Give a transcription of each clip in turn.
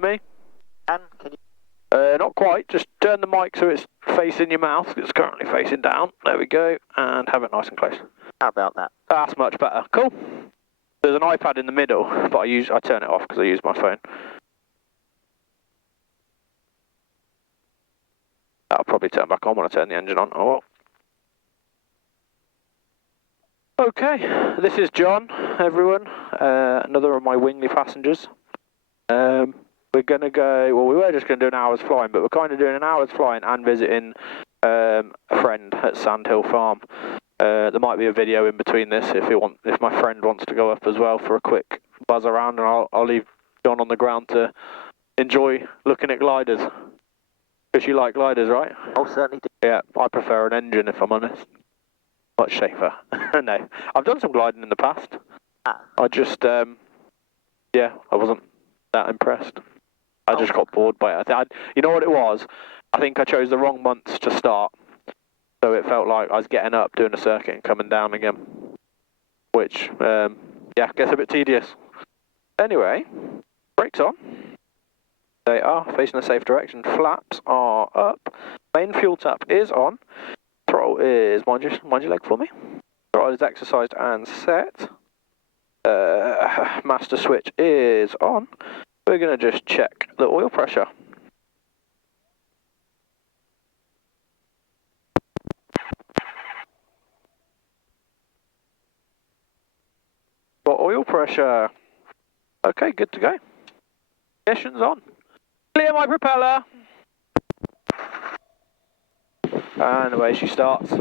hear me? Can you? Not quite. Just turn the mic so it's facing your mouth. It's currently facing down. There we go. And have it nice and close. How about that? That's much better. Cool. There's an iPad in the middle, but I turn it off because I use my phone. That'll probably turn back on when I turn the engine on. Oh well. Okay, this is John, everyone. Another of my Wingley passengers. We're going to go, well, we were just going to do an hour's flying, but we're kind of doing an hour's flying and visiting a friend at Sandhill Farm. There might be a video in between this if my friend wants to go up as well for a quick buzz around, and I'll leave John on the ground to enjoy looking at gliders. Because you like gliders, right? Oh, certainly do. Yeah, I prefer an engine if I'm honest. Much safer. No, I've done some gliding in the past. I just, yeah, I wasn't that impressed. I just got bored by it. You know what it was? I think I chose the wrong months to start. So it felt like I was getting up, doing a circuit and coming down again. Which, yeah, gets a bit tedious. Anyway, brakes on. They are facing the safe direction. Flaps are up. Main fuel tap is on. Throttle is, mind your leg for me. Throttle is exercised and set. Master switch is on. We're going to just check the oil pressure. Got oil pressure. Okay, good to go. Ignition's on. Clear my propeller. And away she starts.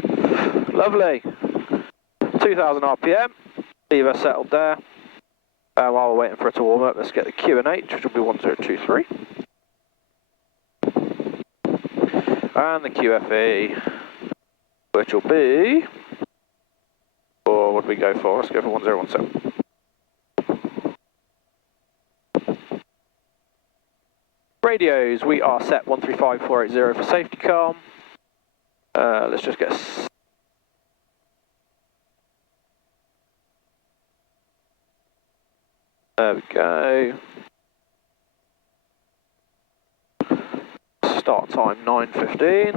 Lovely. 2000 RPM. Lever settled there. While we're waiting for it to warm up, let's get the QNH, which will be 1023. And the QFE, which will be, or what do we go for? Let's go for 1017. Radios, we are set 135480 for safety calm. Let's just get there we go. Start time 9:15.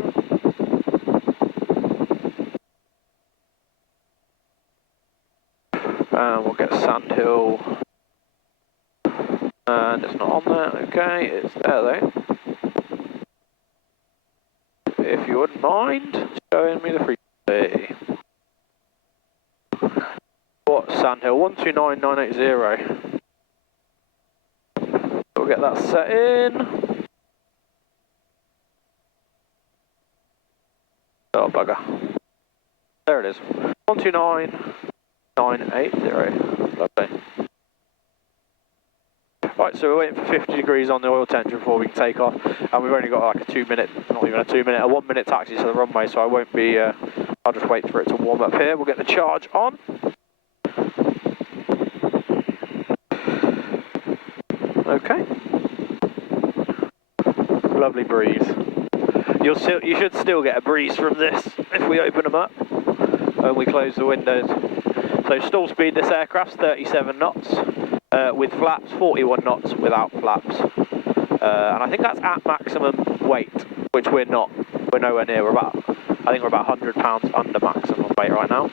And we'll get Sandhill. And it's not on there. Okay, it's there though. If you wouldn't mind showing me the frequency. What, Sandhill? 129980. We'll get that set in. Oh, bugger. There it is. 129980. Lovely. Right, so we're waiting for 50 degrees on the oil temperature before we can take off. And we've only got like a 2 minute, not even a 2 minute, a 1 minute taxi to the runway, so I won't be, I'll just wait for it to warm up here. We'll get the charge on. Okay. Lovely breeze. You should still get a breeze from this if we open them up and we close the windows. So stall speed, this aircraft's 37 knots with flaps, 41 knots without flaps. And I think that's at maximum weight, which we're not. We're nowhere near. I think we're about 100 pounds under maximum weight right now.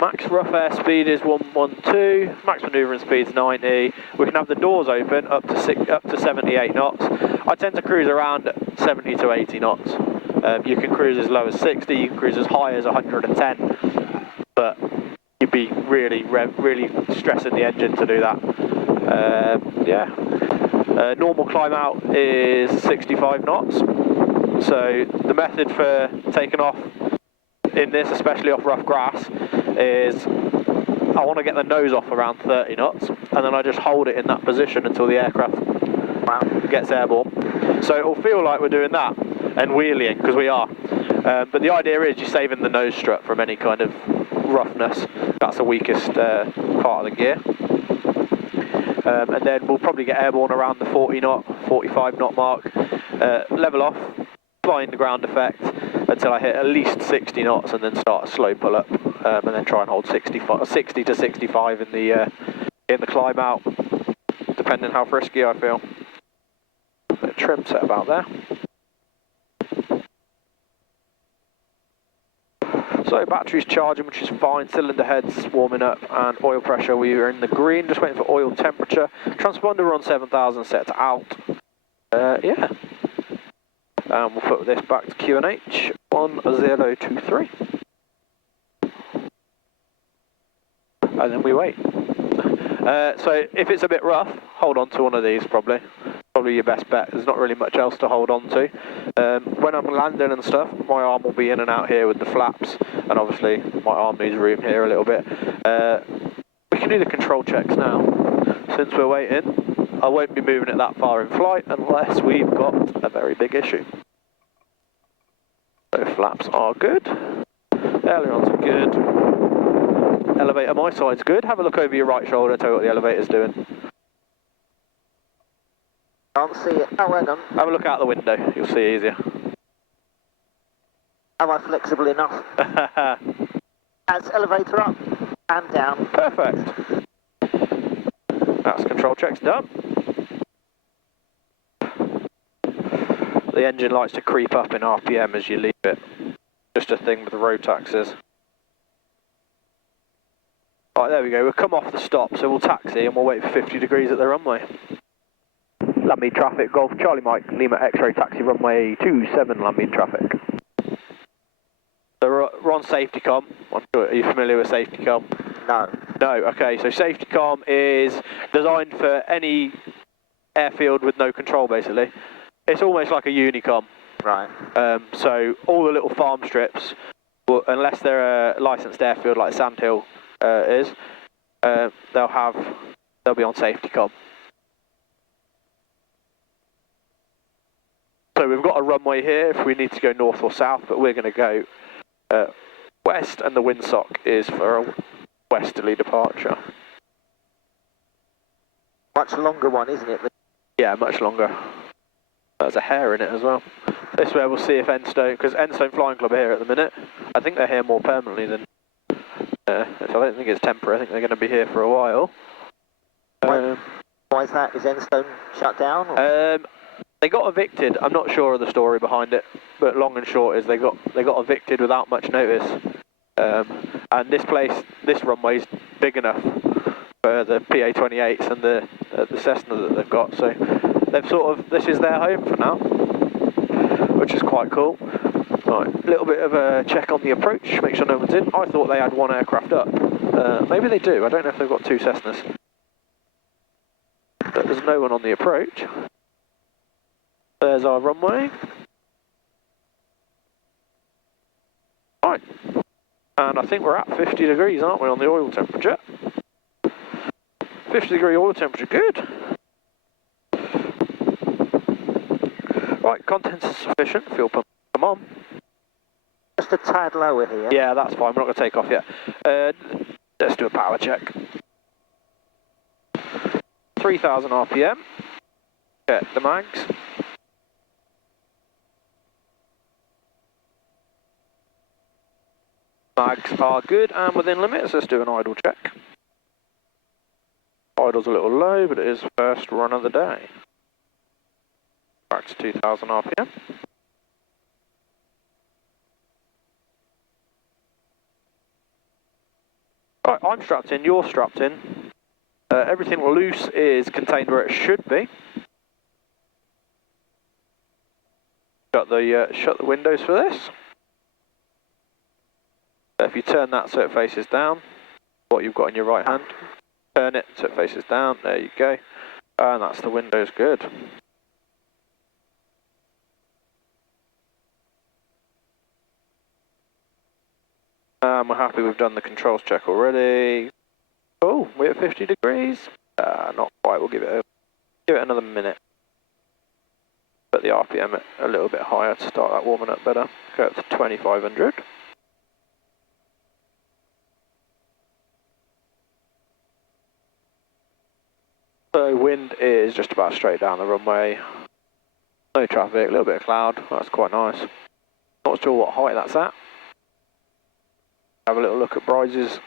Max rough air speed is 112, max manoeuvring speed is 90. We can have the doors open up to 78 knots. I tend to cruise around 70 to 80 knots. You can cruise as low as 60, you can cruise as high as 110, but you'd be really stressing the engine to do that. Yeah. Normal climb out is 65 knots. So the method for taking off in this, especially off rough grass, is I want to get the nose off around 30 knots, and then I just hold it in that position until the aircraft gets airborne. So it'll feel like we're doing that and wheeling, because we are. But the idea is you're saving the nose strut from any kind of roughness. That's the weakest part of the gear. And then we'll probably get airborne around the 40 knot, 45 knot mark, level off, fly in the ground effect until I hit at least 60 knots, and then start a slow pull up, and then try and hold 60 to 65 in the climb out. depending how frisky I feel. Bit of trim set about there. So battery's charging, which is fine, cylinder head's warming up, and oil pressure, we are in the green, just waiting for oil temperature. Transponder we're on 7,000, set to out. Yeah. And we'll put this back to QNH, 1023. And then we wait. So if it's a bit rough, hold on to one of these probably. Probably your best bet. There's not really much else to hold on to. When I'm landing and stuff, my arm will be in and out here with the flaps, and obviously my arm needs room here a little bit. We can do the control checks now. Since we're waiting, I won't be moving it that far in flight unless we've got a very big issue. So flaps are good. Ailerons are good. Elevator my side's good. Have a look over your right shoulder, tell you what the elevator's doing. Can't see it. Oh, hang on. Have a look out the window, you'll see easier. Am I flexible enough? That's elevator up and down. Perfect. That's control checks done. The engine likes to creep up in RPM as you leave it. Just a thing with the road taxis. Right, there we go. We'll come off the stop, so we'll taxi and we'll wait for 50 degrees at the runway. Landmead traffic, Golf Charlie Mike, Lima X-ray taxi runway 27, Landmead traffic. So we're on safety com. Are you familiar with safety com? No. No, okay, so safety com is designed for any airfield with no control basically. It's almost like a unicom. Right. So all the little farm strips, well, unless they're a licensed airfield like Sandhill is, they'll be on safety com. So we've got a runway here if we need to go north or south, but we're going to go west, and the windsock is for a westerly departure. Much longer one, isn't it? Yeah, much longer. There's a hair in it as well. This way we'll see if Enstone, because Enstone Flying Club are here at the minute. I think they're here more permanently than, so I don't think it's temporary, I think they're going to be here for a while. Why is that? Is Enstone shut down? Or? They got evicted. I'm not sure of the story behind it, but long and short is they got evicted without much notice. And this runway's big enough for the PA-28s and the Cessna that they've got. So they've this is their home for now, which is quite cool. Right, a little bit of a check on the approach, make sure no one's in. I thought they had one aircraft up. Maybe they do. I don't know if they've got two Cessnas. But there's no one on the approach. There's our runway. Right. And I think we're at 50 degrees, aren't we, on the oil temperature? 50 degree oil temperature, good. Right, contents are sufficient, fuel pump, come on. Just a tad lower here. Yeah, that's fine, we're not going to take off yet. Let's do a power check. 3,000 RPM. Check the mags. Mags are good and within limits. Let's do an idle check. Idle's a little low, but it is first run of the day. Back to 2,000 RPM. Right, I'm strapped in, you're strapped in. Everything loose is contained where it should be. Shut the windows for this. If you turn that so it faces down, what you've got in your right hand, turn it so it faces down, there you go, and that's the windows, good. We're happy we've done the controls check already. Oh, we're at 50 degrees. Not quite, we'll give it another minute. Put the RPM a little bit higher to start that warming up better. Go up to 2,500. So wind is just about straight down the runway. No traffic, a little bit of cloud, that's quite nice. Not sure what height that's at. Have a little look at Bryce's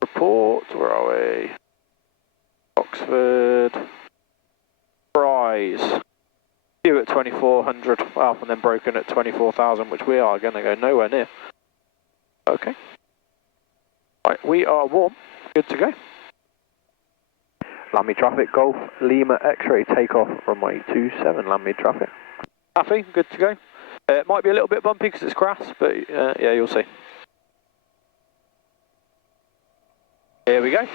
report, where are we? Oxford. sideways. Due at 2400, well, and then broken at 24,000, which we are going to go nowhere near. Okay. Right, we are warm. Good to go. Landmead traffic, Golf, Lima, X-ray, takeoff, runway 27, Landmead traffic. Happy, good to go. It might be a little bit bumpy because it's grass, but yeah, you'll see. Here we go.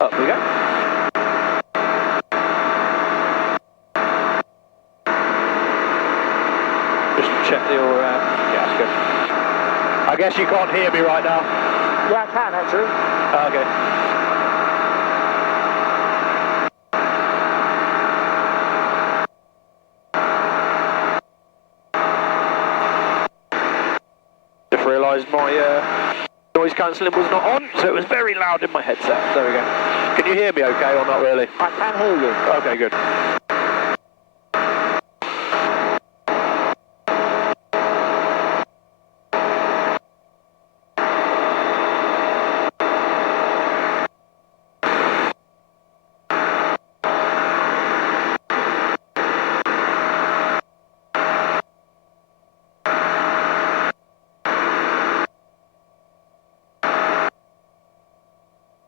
Up we go. Just check your, yeah, that's good. I guess you can't hear me right now. Yeah, I can actually. Okay. Just realised my noise cancelling was not on, so it was very loud in my headset. There we go. Can you hear me okay or not really? I can hear you. Okay, good.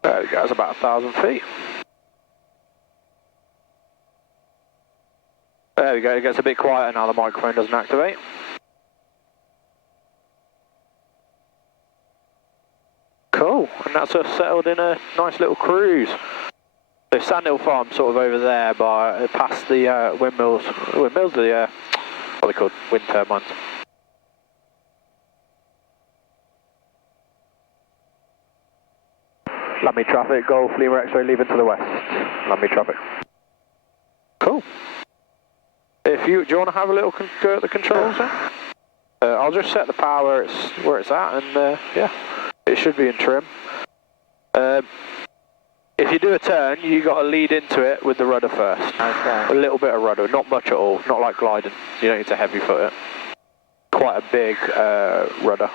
There we go, it's about 1,000 feet. There we go, it gets a bit quieter now, the microphone doesn't activate. Cool, and that's us settled in a nice little cruise. So Sandhill Farm sort of over there by past the windmills, what are they called? Wind turbines. Landmead traffic, Golf, Lima X-ray leaving to the west. Landmead traffic. Cool. Do you want to have a little go at the controls then? I'll just set the power where it's at, and yeah, it should be in trim. If you do a turn, you got to lead into it with the rudder first. Okay. A little bit of rudder, not much at all, not like gliding. You don't need to heavy foot it. Quite a big rudder.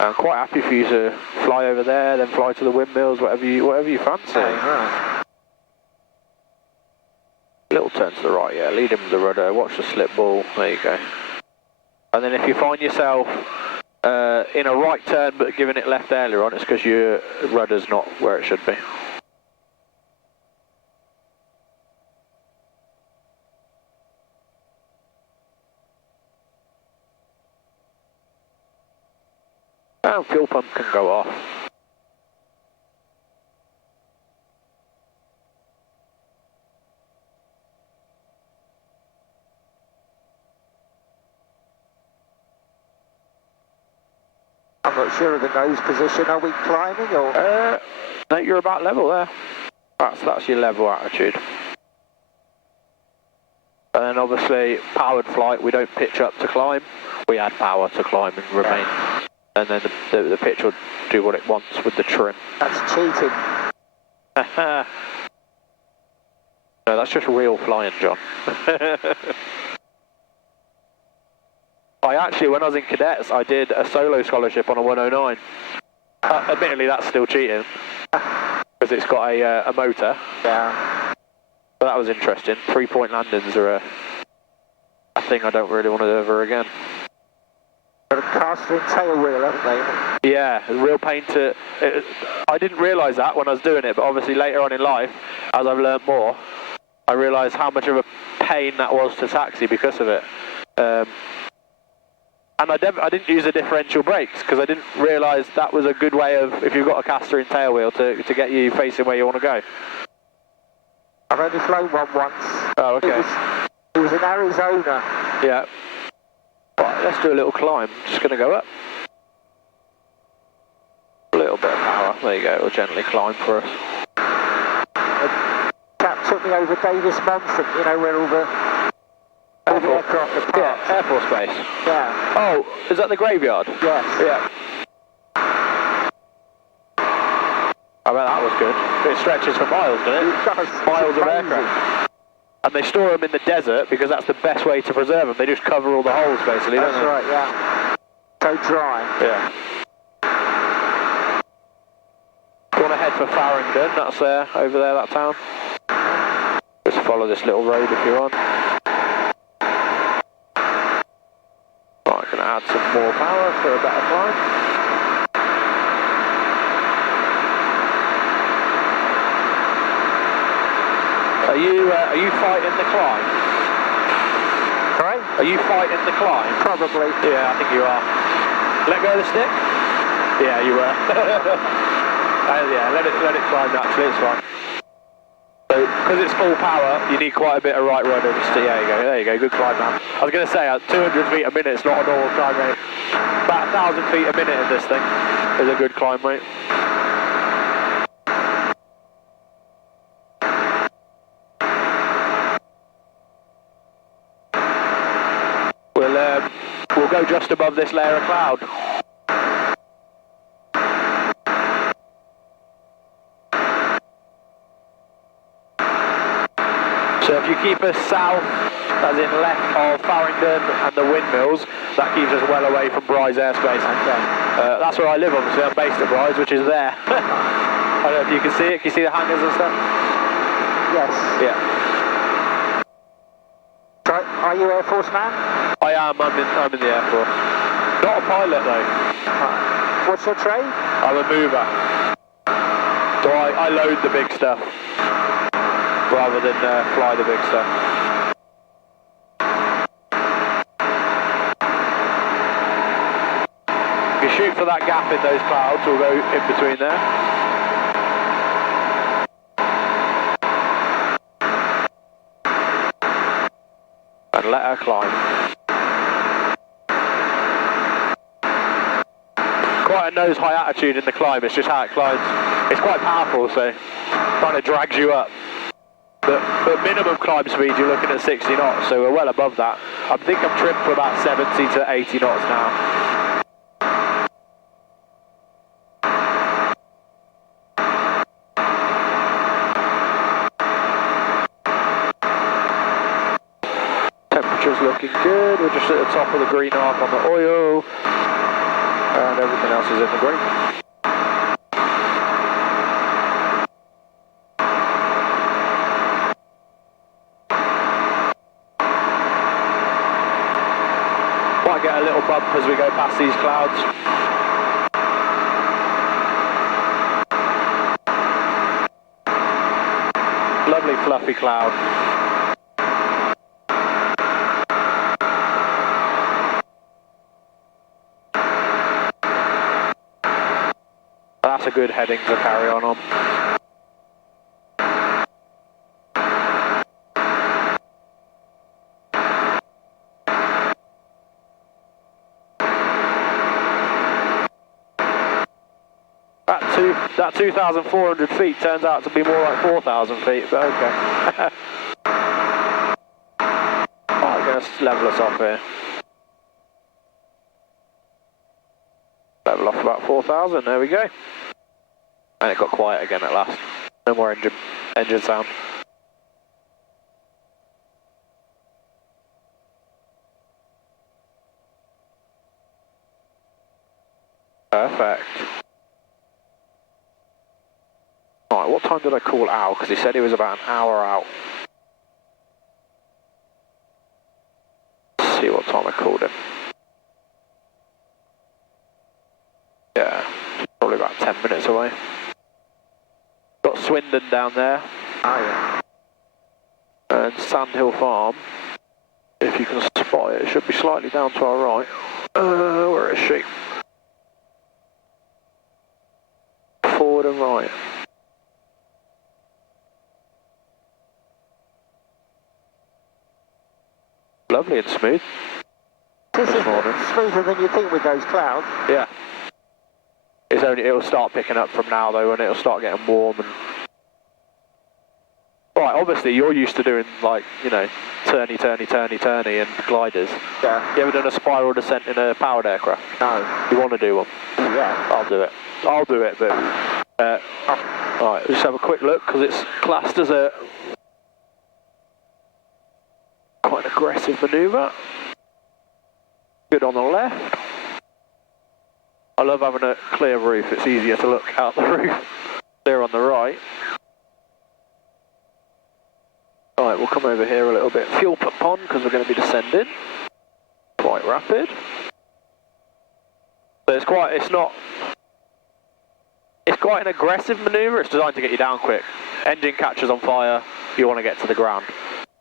I'm quite happy for you to fly over there, then fly to the windmills, whatever you fancy. Okay, right. Little turn to the right, yeah. Lead him with the rudder. Watch the slip ball. There you go. And then if you find yourself in a right turn but giving it left aileron, it's because your rudder's not where it should be. And fuel pump can go off. I'm not sure of the nose position. Are we climbing or? No, you're about level there. That's your level attitude. And then obviously powered flight, we don't pitch up to climb. We add power to climb and remain. Yeah. And then the pitch will do what it wants with the trim. That's cheating. No, that's just real flying, John. I actually, when I was in cadets, I did a solo scholarship on a 109. Admittedly, that's still cheating, because it's got a motor. Yeah. But that was interesting. 3-point landings are a thing I don't really want to do ever again. Got a caster and tail wheel, haven't they? Yeah, a real pain to... I didn't realise that when I was doing it, but obviously later on in life, as I've learnt more, I realised how much of a pain that was to taxi because of it. And I didn't use the differential brakes because I didn't realise that was a good way of, if you've got a caster and tail wheel, to get you facing where you want to go. I've only flown one once. Oh, okay. It was in Arizona. Yeah. Right, let's do a little climb. Just going to go up. A little bit of power. There you go. It'll gently climb for us. A chap took me over Davis Montfort, you know, where all the aircraft are parked. Yeah, Air Force Base. Yeah. Oh, is that the graveyard? Yes. Yeah. I bet that was good. It stretches for miles, doesn't it? Miles of aircraft. And they store them in the desert because that's the best way to preserve them. They just cover all the holes, basically, don't they? That's right, yeah. So dry. Yeah. You want to head for Farringdon, that's there, over there, that town. Just follow this little road if you're on. Right, going to add some more power for a better climb. Are you fighting the climb? Sorry? Are you fighting the climb? Probably. Yeah, I think you are. Let go of the stick? Yeah, you were. Yeah, let it climb naturally, it's fine. So, because it's full power, you need quite a bit of right rudder. There you go, good climb now. I was going to say, at 200 feet a minute, it's not a normal climb rate. About 1,000 feet a minute in this thing is a good climb rate. We'll go just above this layer of cloud. So if you keep us south, as in left of Farringdon and the windmills, that keeps us well away from Bryce airspace. Okay. That's where I live, obviously. I'm based at Bryce, which is there. I don't know if you can see it. Can you see the hangars and stuff? Yes. Yeah. So, are you Air Force man? I am. I'm in the Air Force. Not a pilot though. What's your trade? I'm a mover. So I load the big stuff rather than fly the big stuff. If you shoot for that gap in those clouds, we'll go in between there. And let her climb. Quite a nose high attitude in the climb, it's just how it climbs. It's quite powerful, so kind of drags you up. But minimum climb speed, you're looking at 60 knots, so we're well above that. I think I'm trimmed for about 70 to 80 knots now. Temperature's looking good, we're just at the top of the green arc on the oil, and everything else is in the green. Might get a little bump as we go past these clouds. Lovely fluffy cloud. That's a good heading to carry on. That 2,400 feet turns out to be more like 4,000 feet, but okay. I'm going to level us off here. Level off about 4,000, there we go. And it got quiet again at last. No more engine sound. Perfect. Right, what time did I call Al? Because he said he was about an hour out. Let's see what time I called him. Yeah, probably about 10 minutes away. Got Swindon down there. Oh yeah. And Sandhill Farm. If you can spot it, it should be slightly down to our right. Where is she? Forward and right. Lovely and smooth. This is smoother than you think with those clouds. Yeah. It'll start picking up from now though, and it'll start getting warm. And right, obviously you're used to doing like, you know, turny and gliders. Yeah. You ever done a spiral descent in a powered aircraft? No. You want to do one? Yeah. I'll do it, but Alright, we'll just have a quick look because it's classed as a quite an aggressive manoeuvre. Good on the left. I love having a clear roof, it's easier to look out the roof. Clear on the right. Alright, we'll come over here a little bit. Fuel pump on because we're going to be descending. Quite rapid. But it's quite an aggressive manoeuvre. It's designed to get you down quick. Engine catches on fire, you want to get to the ground.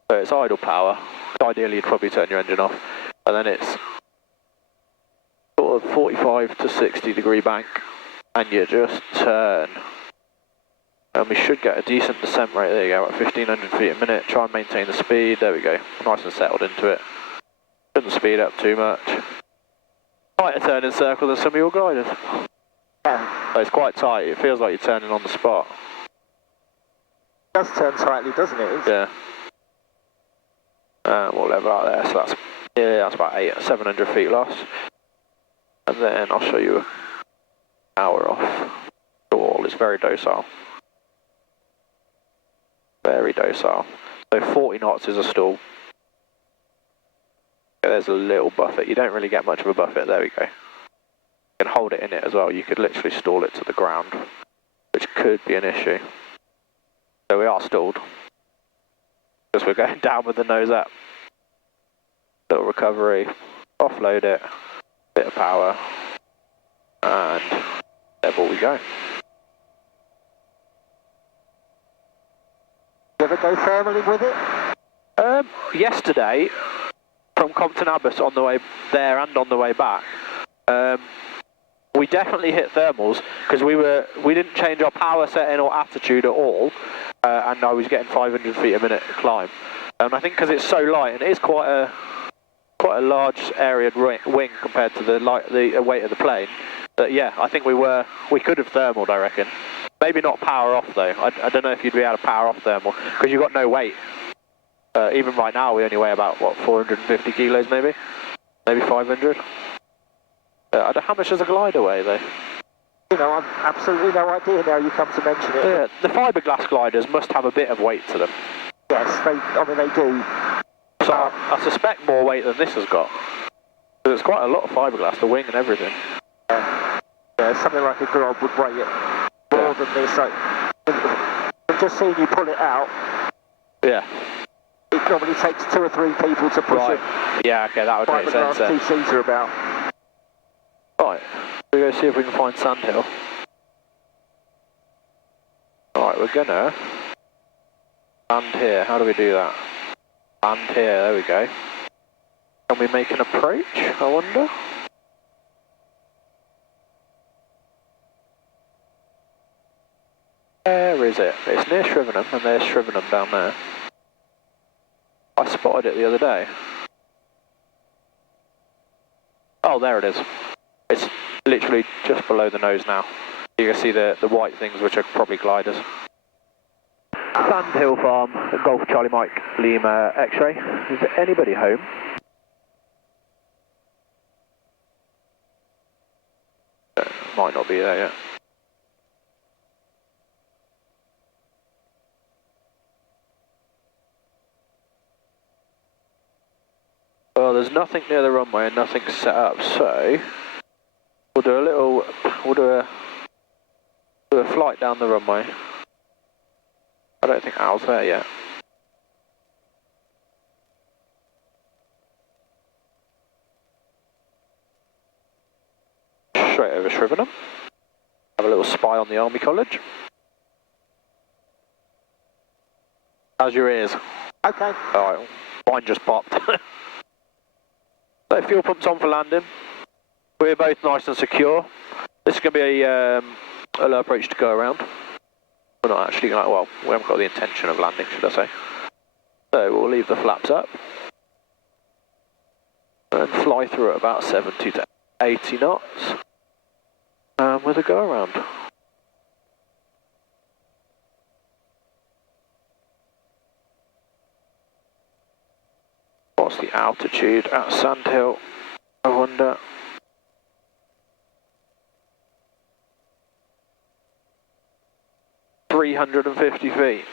So it's idle power. Ideally you'd probably turn your engine off. And then it's sort of 45 to 60 degree bank. And you just turn. And we should get a decent descent rate. There you go, at 1500 feet a minute. Try and maintain the speed. There we go. Nice and settled into it. Shouldn't speed up too much. Tighter turning circle than some of your gliders. So it's quite tight. It feels like you're turning on the spot. It does turn tightly, doesn't it? Yeah. We'll level out there. So that's about 700 feet loss. And then I'll show you an hour off. Stall. It's very docile. Very docile. So 40 knots is a stall. There's a little buffet. You don't really get much of a buffet. There we go. You can hold it in it as well. You could literally stall it to the ground, which could be an issue. So we are stalled. Because we're going down with the nose up. Little recovery. Offload it. Bit of power. And level we go. You ever go thermally with it? Yesterday, from Compton Abbas on the way there and on the way back, we definitely hit thermals because we didn't change our power setting or attitude at all, and I was getting 500 feet a minute climb. And I think because it's so light and it is quite a large area wing compared to the weight of the plane, that yeah, I think we could have thermaled, I reckon. Maybe not power off though. I don't know if you'd be able to power off thermal because you've got no weight. Even right now we only weigh about, what, 450 kilos maybe? Maybe 500? I don't know, how much does a glider weigh though? You know, I've absolutely no idea now you come to mention it. Yeah, the fiberglass gliders must have a bit of weight to them. Yes, they do. So I suspect more weight than this has got. Because it's quite a lot of fiberglass, the wing and everything. Yeah, something like a glob would weigh it more than this. Like, just seeing you pull it out. Yeah. It normally takes 2 or 3 people to push it. Yeah, okay, that would make sense then. Two-seater about. Right, we'll go see if we can find Sandhill. Alright, we're gonna land here. How do we do that? Land here, there we go. Can we make an approach, I wonder? Where is it? It's near Shrivenham, and there's Shrivenham down there. I spotted it the other day. Oh, there it is. It's literally just below the nose now. You can see the white things, which are probably gliders. Sandhill Farm, Golf Charlie Mike, Lima X-ray. Is there anybody home? Might not be there yet. Well, there's nothing near the runway and nothing set up, so we'll do a flight down the runway. I don't think Al's there yet. Straight over Shrivenham. Have a little spy on the Army College. How's your ears? Okay. Alright, mine just popped. So fuel pump's on for landing. We're both nice and secure. This is going to be a low approach to go around. We're not actually going to, well, we haven't got the intention of landing, should I say. So we'll leave the flaps up. And fly through at about 70 to 80 knots. With a go around. What's the altitude at Sandhill? I wonder. 350 feet.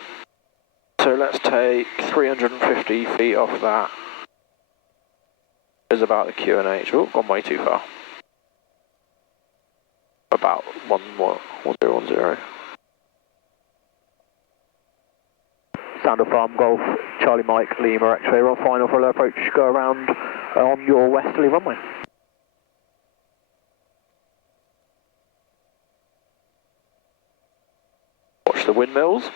So let's take 350 feet off that. Is about the QNH. Oh, gone way too far. About 1010. Sandhill Farm Golf, Charlie Mike, Lima X-ray, on final for low approach, go around on your westerly runway. Watch the windmills.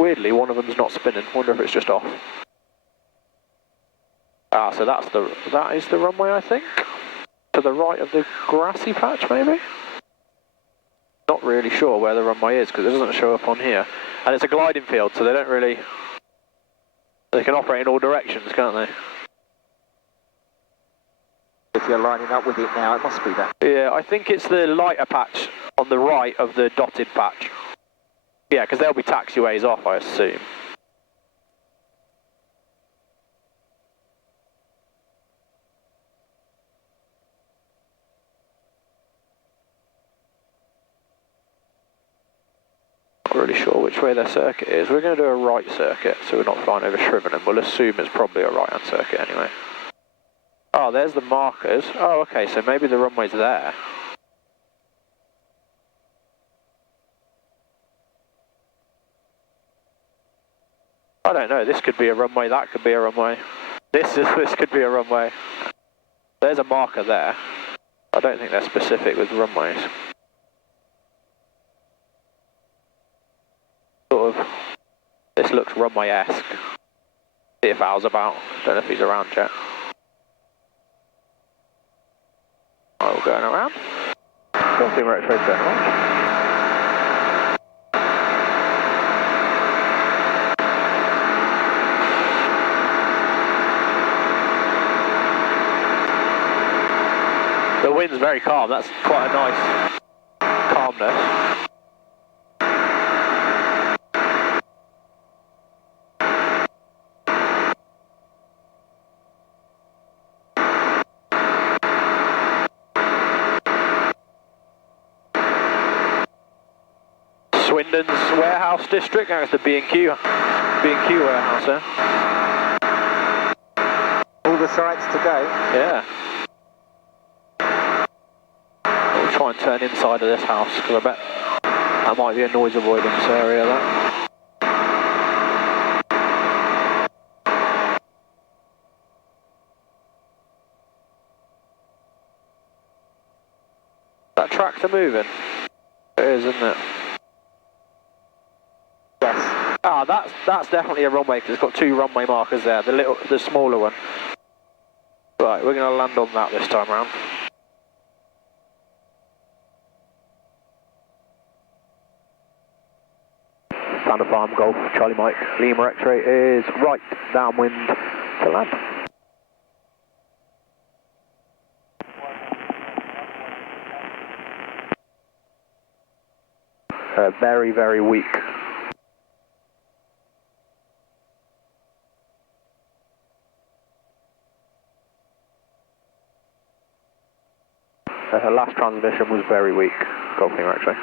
Weirdly, one of them's not spinning. Wonder if it's just off. Ah, so that is the runway, I think. To the right of the grassy patch, maybe? Not really sure where the runway is because it doesn't show up on here. And it's a gliding field, so they don't really... They can operate in all directions, can't they? If you're lining up with it now, it must be that. Yeah, I think it's the lighter patch on the right of the dotted patch. Yeah, because there'll be taxiways off, I assume. Not really sure which way their circuit is. We're going to do a right circuit, so we're not flying over Shrivenham. We'll assume it's probably a right-hand circuit anyway. Oh, there's the markers. Oh, okay, so maybe the runway's there. I don't know, this could be a runway, that could be a runway. This could be a runway. There's a marker there. I don't think they're specific with runways. Sort of, this looks runway-esque. See if Al's about, don't know if he's around yet. Oh, going around. Don't think we're actually going around. The wind's very calm, that's quite a nice calmness. Swindon's warehouse district, now it's the B&Q warehouse there. All the sites to go? Yeah. We'll try and turn inside of this house, because I bet that might be a noise avoidance area, that. That tractor moving? It is, isn't it? Yes. Ah, that's definitely a runway, because it's got two runway markers there, the smaller one. Right, we're going to land on that this time round. Sandhill Farm Golf, Charlie Mike, Lima X-ray is right, downwind to land. Very, very weak. Her last transmission was very weak, Golf Lima X-ray.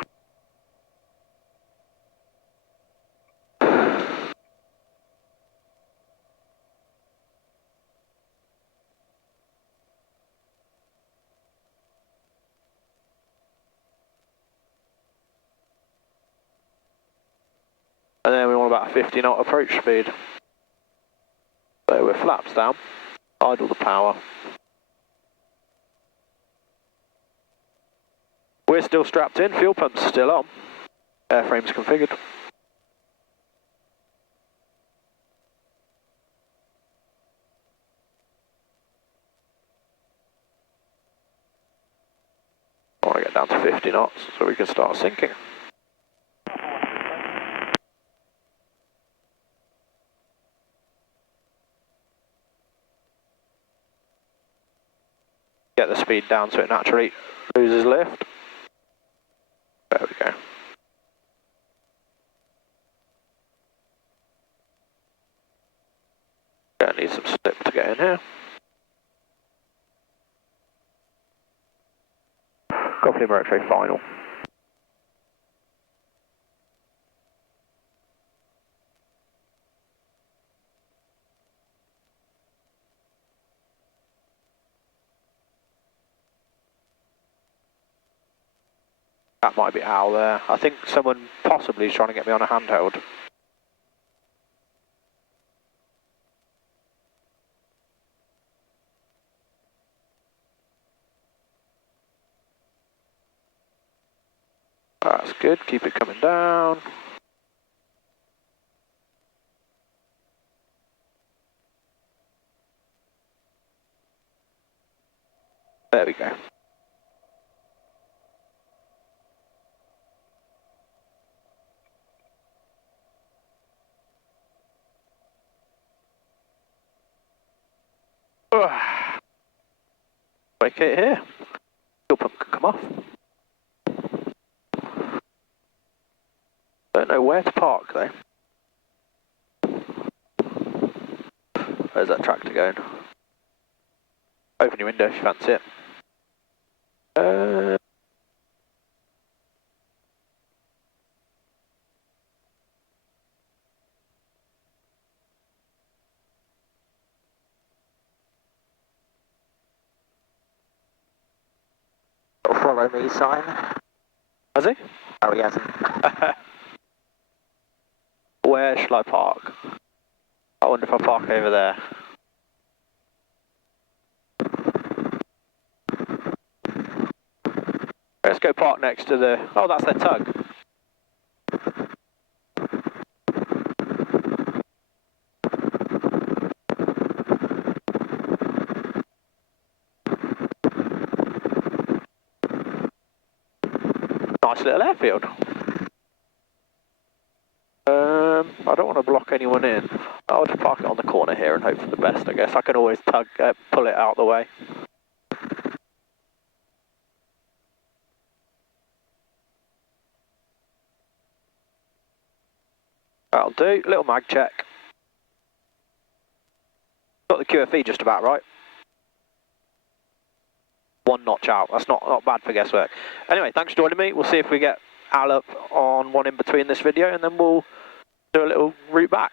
And then we want about a 50 knot approach speed. So we're flaps down, idle the power. We're still strapped in, fuel pump's still on. Airframe's configured. I want to get down to 50 knots so we can start sinking. Get the speed down so it naturally loses lift. There we go. Gonna need some slip to get in here. Golf Lima X-ray final. That might be Al there. I think someone possibly is trying to get me on a handheld. That's good, keep it coming down. There we go. Vacate here. Fuel pump can come off. Don't know where to park though. Where's that tractor going? Open your window if you fancy it. Follow me sign. Has he? Oh, he hasn't. Where shall I park? I wonder if I park over there. Let's go park next to the... Oh, that's their tug. Nice little airfield. I don't want to block anyone in. I'll just park it on the corner here and hope for the best, I guess. I can always pull it out the way. That'll do. Little mag check. Got the QFE just about right. 1 notch out. That's not bad for guesswork. Anyway, thanks for joining me. We'll see if we get Al up on one in between this video, and then we'll do a little route back.